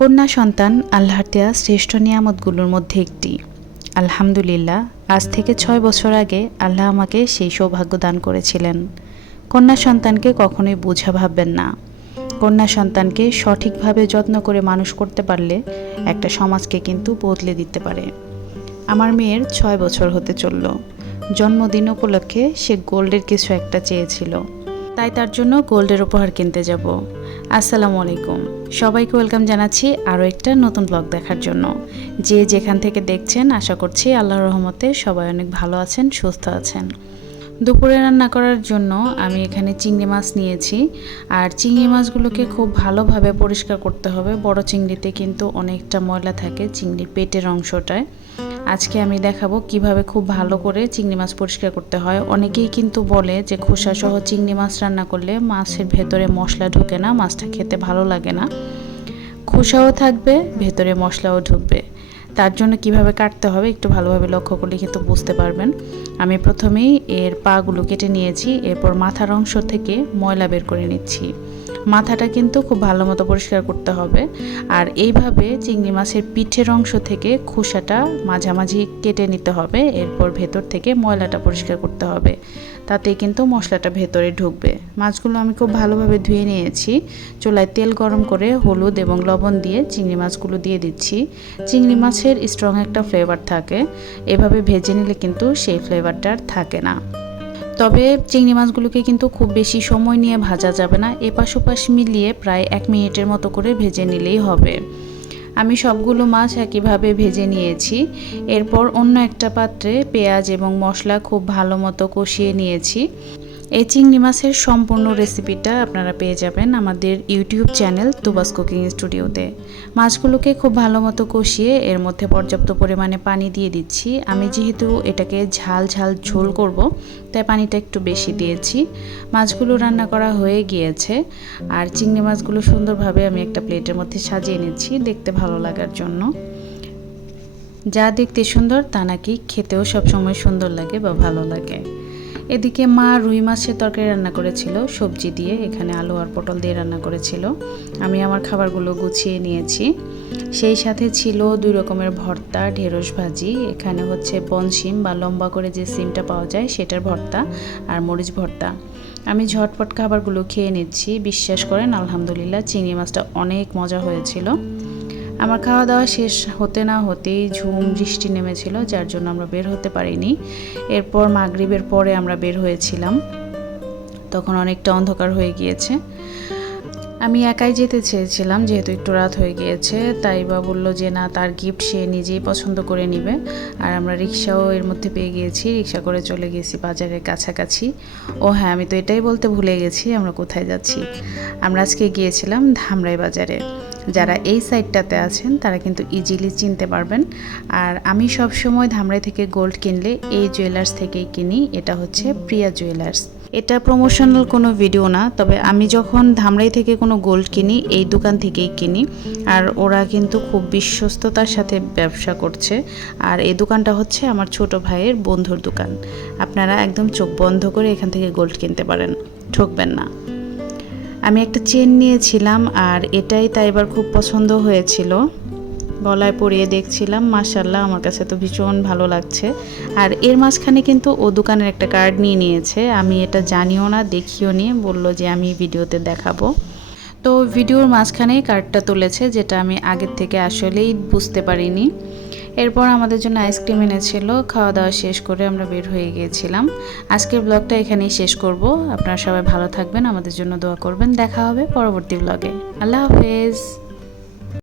কন্যা সন্তান আল্লাহর দেয়া শ্রেষ্ঠ নিয়ামতগুলোর মধ্যে একটি। আলহামদুলিল্লাহ, আজ থেকে ছয় বছর আগে আল্লাহ আমাকে সেই সৌভাগ্য দান করেছিলেন। কন্যা সন্তানকে কখনোই বোঝা ভাববেন না। কন্যা সন্তানকে সঠিকভাবে যত্ন করে মানুষ করতে পারলে একটা সমাজকে কিন্তু বদলে দিতে পারে। আমার মেয়ের ছয় বছর হতে চলল। জন্মদিন উপলক্ষে সে গোল্ডের কিছু একটা চেয়েছিল। তাই তার জন্য গোল্ডের উপহার কিনতে যাব। আসসালামু আলাইকুম। সবাইকে ওয়েলকাম জানাচ্ছি আরও একটা নতুন ব্লগ দেখার জন্য। যে যেখান থেকে দেখছেন, আশা করছি আল্লাহর রহমতে সবাই অনেক ভালো আছেন, সুস্থ আছেন। দুপুরে রান্না করার জন্য আমি এখানে চিংড়ি মাছ নিয়েছি। আর চিংড়ি মাছগুলোকে খুব ভালোভাবে পরিষ্কার করতে হবে। বড় চিংড়িতে কিন্তু অনেকটা ময়লা থাকে চিংড়ির পেটের অংশটায়। আজকে আমি দেখাবো কীভাবে খুব ভালো করে চিংড়ি মাছ পরিষ্কার করতে হয়। অনেকেই কিন্তু বলে যে খোসা সহ চিংড়ি মাছ রান্না করলে মাছের ভেতরে মশলা ঢুকে না, মাছটা খেতে ভালো লাগে না। খোসাও থাকবে, ভেতরে মশলাও ঢুকবে। তার জন্য কীভাবে কাটতে হবে একটু ভালোভাবে লক্ষ্য করলে কিন্তু বুঝতে পারবেন। আমি প্রথমেই এর পাগুলো কেটে নিয়েছি, এরপর মাথার অংশ থেকে ময়লা বের করে নিচ্ছি। মাথাটা কিন্তু খুব ভালো মতো পরিষ্কার করতে হবে। আর এইভাবে চিংড়ি মাছের পিঠের অংশ থেকে খোসাটা মাঝামাঝি কেটে নিতে হবে। এরপর ভেতর থেকে ময়লাটা পরিষ্কার করতে হবে। তাতে কিন্তু মশলাটা ভেতরে ঢুকবে। মাছগুলো আমি খুব ভালোভাবে ধুয়ে নিয়েছি। চুলায় তেল গরম করে হলুদ এবং লবণ দিয়ে চিংড়ি মাছগুলো দিয়ে দিচ্ছি। চিংড়ি মাছের স্ট্রং একটা ফ্লেভার থাকে। এভাবে ভেজে নিলে কিন্তু সেই ফ্লেভারটা আর থাকে না। তবে চিংড়ি মাছগুলোকে কিন্তু খুব বেশি সময় নিয়ে ভাজা যাবে না এপাশ ওপাশ মিলিয়ে প্রায় এক মিনিটের মতো করে ভেজে নিলেই হবে। আমি সবগুলো মাছ একইভাবে ভেজে নিয়েছি। এরপর অন্য একটা পাত্রে পেঁয়াজ এবং মশলা খুব ভালো মতো কষিয়ে নিয়েছি। এই চিংড়ি মাছের সম্পূর্ণ রেসিপিটা আপনারা পেয়ে যাবেন আমাদের ইউটিউব চ্যানেল তুবাস কুকিং স্টুডিওতে। মাছগুলোকে খুব ভালো মতো কষিয়ে এর মধ্যে পর্যাপ্ত পরিমাণে পানি দিয়ে দিচ্ছি। আমি যেহেতু এটাকে ঝাল ঝাল ঝোল করব, তাই পানিটা একটু বেশি দিয়েছি। মাছগুলো রান্না করা হয়ে গিয়েছে আর চিংড়ি মাছগুলো সুন্দরভাবে আমি একটা প্লেটের মধ্যে সাজিয়ে নিচ্ছি দেখতে ভালো লাগার জন্য। যা দেখতে সুন্দর তা নাকি খেতেও সবসময় সুন্দর লাগে বা ভালো লাগে। এদিকে মা রুই মাছের তরকারি রান্না করেছিল, সবজি দিয়ে, এখানে আলু আর পটল দিয়ে রান্না করেছিল। আমি আমার খাবারগুলো গুছিয়ে নিয়েছি। সেই সাথে ছিল দুই রকমের ভর্তা, ঢেঁড়স ভাজি, এখানে হচ্ছে বনশিম বা লম্বা করে যে সিমটা পাওয়া যায় সেটার ভর্তা আর মরিচ ভর্তা। আমি ঝটপট খাবারগুলো খেয়ে নিচ্ছি, বিশ্বাস করেন আলহামদুলিল্লাহ, চিংড়ি মাছটা অনেক মজা হয়েছিল। আমার খাওয়া দাওয়া শেষ হতে না হতেই ঝুম, বৃষ্টি নেমেছিল, যার জন্য আমরা বের হতে পারিনি। এরপর মাগরিবের পরে আমরা বের হয়েছিলাম। তখন অনেকটা অন্ধকার হয়ে গিয়েছে। আমি একাই যেতে চেয়েছিলাম, যেহেতু একটু রাত হয়ে গিয়েছে। তাই বা বলল যে, না, তার গিফট সে নিজেই পছন্দ করে নিবে। আর আমরা রিক্সাও এর মধ্যে পেয়ে গিয়েছি। রিক্সা করে চলে গেছি বাজারের কাছাকাছি। ও হ্যাঁ আমি তো এটাই বলতে ভুলে গেছি, আমরা কোথায় যাচ্ছি? আমরা আজকে গিয়েছিলাম ধামরাই বাজারে। যারা এই সাইডটাতে আছেন, তারা কিন্তু ইজিলি চিনতে পারবেন। আর আমি সব সময় ধামরাই থেকে গোল্ড কিনলে এই জুয়েলার্স থেকেই কিনি, এটা হচ্ছে প্রিয়া জুয়েলার্স এটা প্রমোশনাল কোনো ভিডিও না, তবে আমি যখন ধামরাই থেকে কোনো গোল্ড কিনি, এই দোকান থেকেই কিনি। আর ওরা কিন্তু খুব বিশ্বস্ততার সাথে ব্যবসা করছে। আর এই দোকানটা হচ্ছে আমার ছোট ভাইয়ের বন্ধুর দোকান। আপনারা একদম চোখ বন্ধ করে এখান থেকে গোল্ড কিনতে পারেন। ঠকবেন না। আমি একটা চেন নিয়েছিলাম আর এটাই তাই এবার খুব পছন্দ হয়েছিল। গলায় পরিয়ে দেখছিলাম মার্শাল্লাহ আমার কাছে তো ভীষণ ভালো লাগছে। আর এর মাঝখানে কিন্তু ও দোকানের একটা কার্ড নিয়ে নিয়েছে। আমি এটা জানিও না, দেখিও নিয়ে বলল যে আমি ভিডিওতে দেখাবো। তো ভিডিওর মাঝখানেই কার্ডটা তুলেছে, যেটা আমি আগের থেকে আসলেই বুঝতে পারিনি। এরপর আমাদের জন্য আইসক্রিম এনেছিল, খাওয়া দাওয়া শেষ করে আমরা বের হয়ে গিয়েছিলাম। আজকের ব্লগটা এখানেই শেষ করব। আপনারা সবাই ভালো থাকবেন, আমাদের জন্য দোয়া করবেন। দেখা হবে পরবর্তী ব্লগে। আল্লাহ হাফেজ।